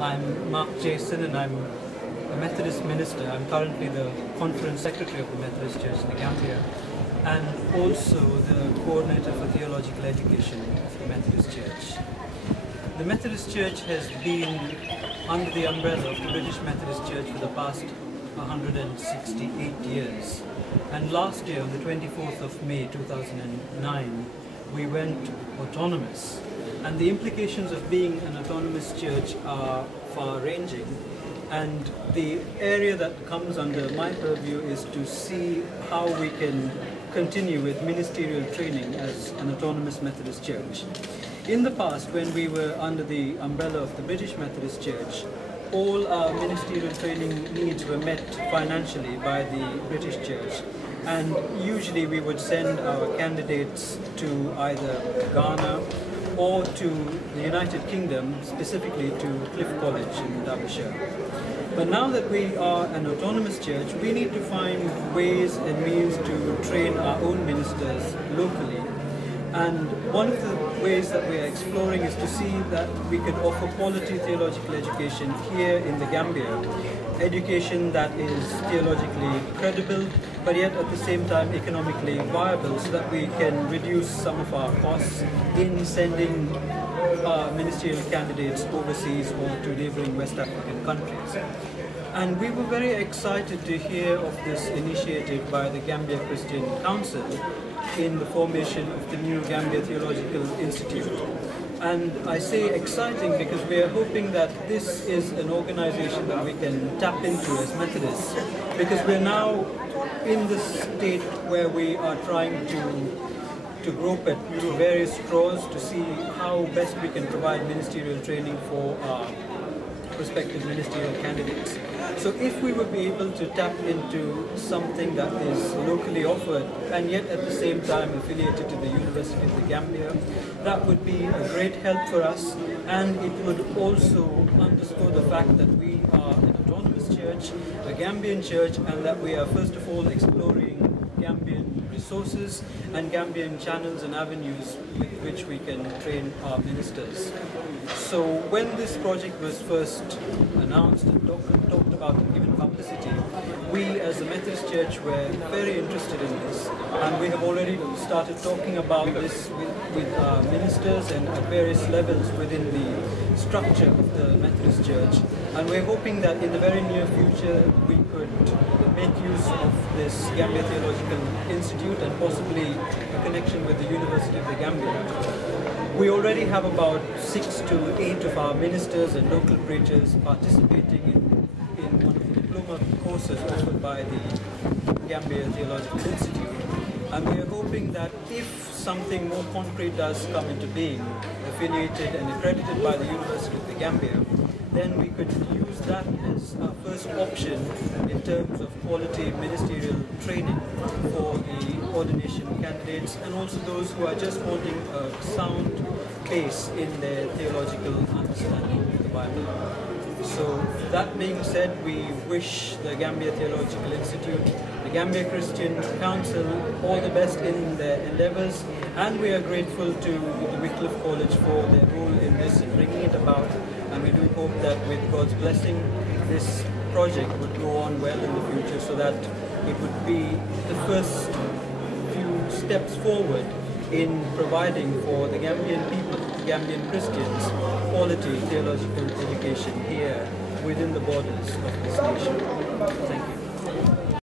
I'm Mark Jason, and I'm a Methodist minister. I'm currently the Conference Secretary of the Methodist Church in the Gambia, and also the Coordinator for Theological Education of the Methodist Church. The Methodist Church has been under the umbrella of the British Methodist Church for the past 168 years. And last year, on the 24th of May 2009, we went autonomous. And the implications of being an autonomous church are far-ranging. And the area that comes under my purview is to see how we can continue with ministerial training as an autonomous Methodist church. In the past, when we were under the umbrella of the British Methodist Church, all our ministerial training needs were met financially by the British Church. And usually we would send our candidates to either Ghana or to the United Kingdom, specifically to Cliff College in Derbyshire. But now that we are an autonomous church, we need to find ways and means to train our own ministers locally. And one of the ways that we are exploring is to see that we could offer quality theological education here in the Gambia. Education that is theologically credible, but yet at the same time economically viable, so that we can reduce some of our costs in sending ministerial candidates overseas or to neighboring West African countries. And we were very excited to hear of this initiative by the Gambia Christian Council in the formation of the new Gambia Theological Institute. And I say exciting because we are hoping that this is an organization that we can tap into as Methodists, because we're now in the state where we are trying to grope at various straws to see how best we can provide ministerial training for our prospective ministerial candidates. So if we would be able to tap into something that is locally offered and yet at the same time affiliated to the University of the Gambia, that would be a great help for us, and it would also underscore the fact that we are an autonomous church, a Gambian church, and that we are first of all exploring Gambian resources and Gambian channels and avenues with which we can train our ministers. So when this project was first announced and talked about and given publicity, we as the Methodist Church were very interested in this, and we have already started talking about this with our ministers and at various levels within the structure of the Methodist Church, and we're hoping that in the very near future we could make use of this Gambia Theological Institute and possibly a connection with the University of the Gambia. We already have about 6 to 8 of our ministers and local preachers participating in one of the diploma courses offered by the Gambia Theological Institute. And we are hoping that if something more concrete does come into being, affiliated and accredited by the University of the Gambia, then we could use that as our first option in terms of quality ministerial training for the ordination candidates and also those who are just wanting a sound base in their theological understanding of the Bible. So that being said, we wish the Gambia Theological Institute, the Gambia Christian Council all the best in their endeavors, and we are grateful to the Wycliffe College for their role in this and bringing it about, and we do hope that with God's blessing this project would go on well in the future, so that it would be the first few steps forward in providing for the Gambian people, the Gambian Christians, quality theological education here within the borders of this nation.